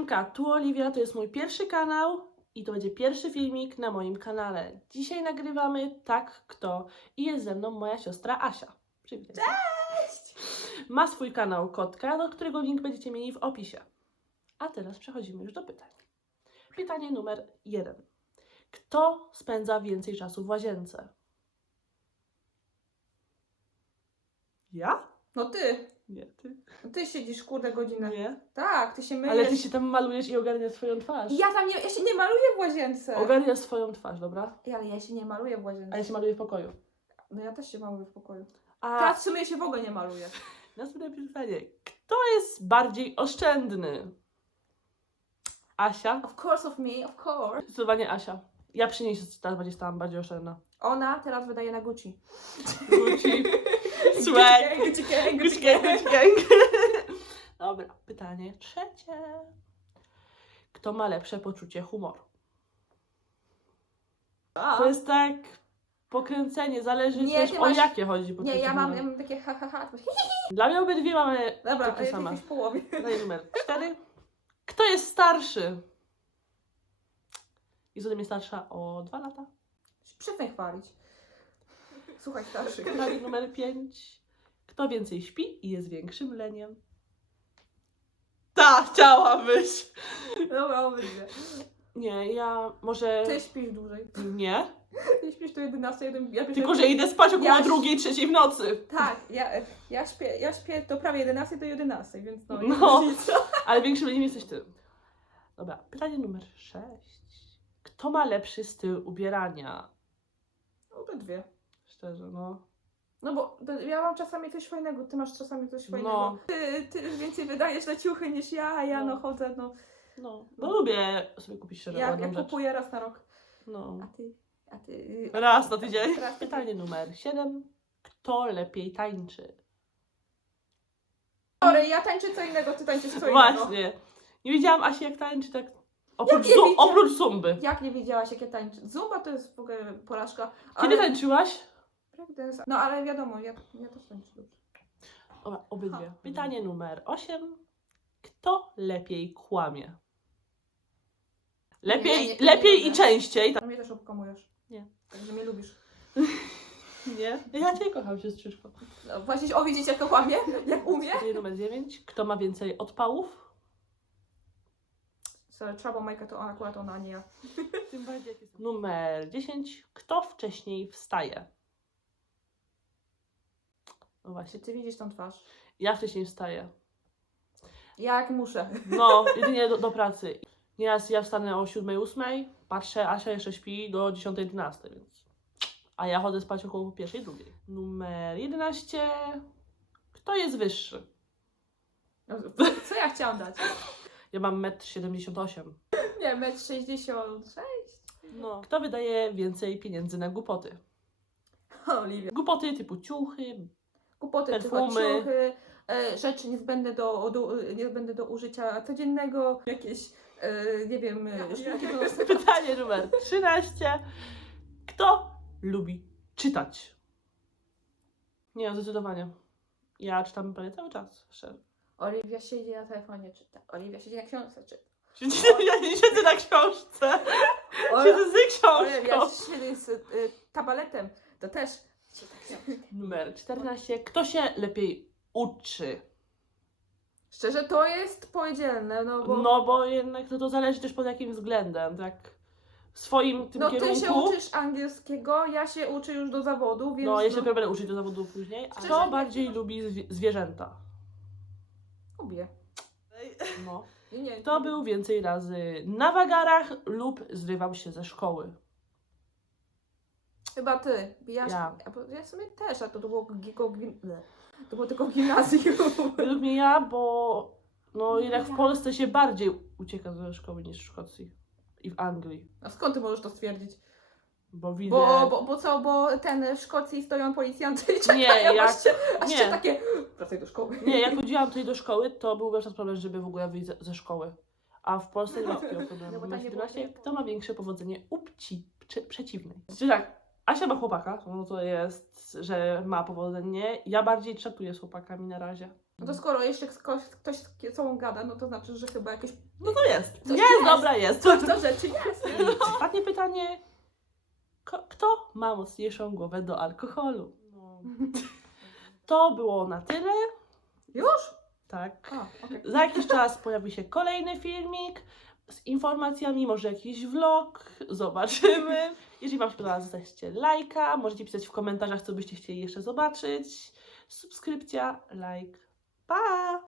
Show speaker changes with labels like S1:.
S1: Siemka, tu Oliwia, to jest mój pierwszy kanał i to będzie pierwszy filmik na moim kanale. Dzisiaj nagrywamy Tak Kto i jest ze mną moja siostra Asia. Przywitaj.
S2: Cześć!
S1: Ma swój kanał Kotka, do którego link będziecie mieli w opisie. A teraz przechodzimy już do pytań. Pytanie numer 1. Kto spędza więcej czasu w łazience? Ja?
S2: No ty.
S1: Nie, ty.
S2: Ty siedzisz kurde godzinę.
S1: Nie.
S2: Tak, ty się myjesz.
S1: Ale ty się tam malujesz i ogarniasz swoją twarz.
S2: Ja się nie maluję w łazience.
S1: Ogarniasz swoją twarz, dobra?
S2: Ale ja się nie maluję w łazience.
S1: A ja się maluję w pokoju.
S2: No ja też się maluję w pokoju.
S1: A
S2: Teraz w sumie się w ogóle nie maluję.
S1: następne pytanie. Kto jest bardziej oszczędny? Asia?
S2: Of course of me, of course.
S1: Zdecydowanie Asia. Ja przyniosę, teraz będzie stała bardziej oszczędna.
S2: Ona teraz wydaje na Gucci.
S1: Gucci. Swag.
S2: Gucci gang,
S1: Gucci gang, Gucci gang. Dobra, pytanie trzecie. Kto ma lepsze poczucie humoru? To jest tak pokręcenie, zależy
S2: Nie,
S1: też
S2: ty
S1: o
S2: masz-
S1: jakie chodzi poczucie
S2: Nie, ja
S1: humoru.
S2: mam takie ha ha ha.
S1: Dla mnie obydwie mamy
S2: Dobra,
S1: takie
S2: ale
S1: same.
S2: jesteś w połowie.
S1: Pytanie numer 4. Kto jest starszy? Jest ode mnie starsza o 2 lata.
S2: Przestań chwalić. Słuchaj starszych.
S1: Pytanie numer 5. Kto więcej śpi i jest większym leniem? Ta, chciałabyś.
S2: Dobra, obydwie.
S1: Nie, ja może...
S2: Ty śpisz dłużej.
S1: Nie.
S2: Ty śpisz do 11, ja
S1: Tylko, że idę spać około
S2: Ja-
S1: 2, 3 w nocy.
S2: Tak, ja śpię do prawie 11 do 11, więc no.
S1: No.
S2: różnica.
S1: Ale większym leniem jesteś ty. Dobra, pytanie numer 6. Kto ma lepszy styl ubierania?
S2: Obydwie.
S1: Szczerze, no.
S2: No bo ja mam czasami coś fajnego, ty masz czasami coś fajnego.
S1: No.
S2: Ty więcej wydajesz na ciuchy niż ja, a ja
S1: No.
S2: chodzę, no.
S1: No lubię sobie kupić szczerze
S2: Ja
S1: ładną rzecz.
S2: kupuję raz na rok.
S1: No.
S2: A ty...
S1: Raz na tydzień.
S2: Raz na
S1: Pytanie numer 7. Kto lepiej tańczy?
S2: Sorry, ja tańczę co innego, ty tańczysz co innego.
S1: Właśnie. Nie widziałam Asi jak tańczy tak oprócz,
S2: nie widziałam?
S1: oprócz zumby.
S2: Jak nie wiedziałaś, jak ja tańczę? Zumba to jest w ogóle porażka.
S1: Kiedy tańczyłaś?
S2: Breakdance. No ale wiadomo, ja też tańczę dobrze.
S1: Dobra, obydwie.
S2: Ha.
S1: Pytanie numer 8. Kto lepiej kłamie? Lepiej,
S2: nie
S1: lepiej
S2: lubię.
S1: i częściej.
S2: A mnie też obkomujesz.
S1: Nie.
S2: Także mnie lubisz.
S1: Nie? Ja cię kocham, siostrzyczko.
S2: No, właśnie, widzicie jak to kłamie? Jak umie?
S1: Pytanie numer 9. Kto ma więcej odpałów?
S2: Sorry, troublemaker to akurat ona, a nie ja.
S1: Tym bardziej jak jest. Numer 10. Kto wcześniej wstaje? No właśnie.
S2: Ty widzisz tą twarz.
S1: Ja wcześniej wstaję.
S2: Jak muszę.
S1: No, jedynie do pracy. Nieraz ja wstanę o 7, 8, patrzę, Asia jeszcze śpi do 10, 11, więc... A ja chodzę spać około 1, 2. Numer 11. Kto jest wyższy?
S2: No, co ja chciałam dać?
S1: Ja mam 1,78 m.
S2: Nie, 1,66 m.
S1: No. Kto wydaje więcej pieniędzy na głupoty?
S2: Oliwia.
S1: Głupoty typu ciuchy.
S2: Kłopoty,
S1: Perfumy.
S2: tylko ciuchy, rzeczy niezbędne niezbędne do użycia codziennego, jakieś, nie wiem, sztuki do nosa.
S1: Pytanie numer 13. Kto lubi czytać? Nie, zdecydowanie. Ja czytam prawie cały czas, szczerze.
S2: Oliwia siedzi na telefonie, czyta. Oliwia siedzi na książce, czyta.
S1: Ja nie siedzę na książce. Siedzę z
S2: Oliwia
S1: książką.
S2: siedzi z tabaletem, to też czyta książkę.
S1: Numer 14. Kto się lepiej uczy?
S2: Szczerze, to jest podzielne, no bo...
S1: No bo jednak to zależy też pod jakim względem, tak? W swoim tym
S2: No ty
S1: kierunku.
S2: się uczysz angielskiego, ja się uczę już do zawodu, więc...
S1: No, ja się będę uczyć do zawodu później. A
S2: Szczerze,
S1: kto
S2: nie-
S1: bardziej lubi zwierzęta?
S2: Lubię.
S1: No.
S2: Nie,
S1: Kto był więcej razy na wagarach lub zrywał się ze szkoły?
S2: Chyba ty.
S1: Ja.
S2: Ja w sumie też, a to było to było tylko gimnazjum.
S1: Według mnie ja, bo no jednak w Polsce się bardziej ucieka ze szkoły niż w Szkocji i w Anglii.
S2: A skąd ty możesz to stwierdzić?
S1: Bo widzę...
S2: Bo w Szkocji stoją policjanty i czekają,
S1: Nie, jak...
S2: aż
S1: nie.
S2: się takie... Wracaj do szkoły.
S1: Nie, jak chodziłam tutaj do szkoły, to był zawsze problem, żeby w ogóle wyjść ze szkoły. A w Polsce nie ma takiego problemu.
S2: No bo
S1: Na
S2: tak nie było
S1: 17,
S2: tego.
S1: kto ma większe powodzenie u płci przeciwnej? Czyli tak, Asia ma chłopaka, no to jest, że ma powodzenie. Ja bardziej czatuję z chłopakami na razie.
S2: No to skoro jeszcze ktoś z sobą gada, no to znaczy, że chyba jakieś
S1: No to jest.
S2: Coś
S1: Jest,
S2: jest.
S1: dobra, jest.
S2: coś do rzeczy jest.
S1: I ostatnie pytanie. Kto ma mocniejszą głowę do alkoholu? No. To było na tyle.
S2: Już?
S1: Tak.
S2: A, okej.
S1: Za jakiś czas pojawi się kolejny filmik z informacjami, może jakiś vlog. Zobaczymy. Jeżeli Wam się podoba, zostawcie lajka. Możecie pisać w komentarzach, co byście chcieli jeszcze zobaczyć. Subskrypcja, like. Pa!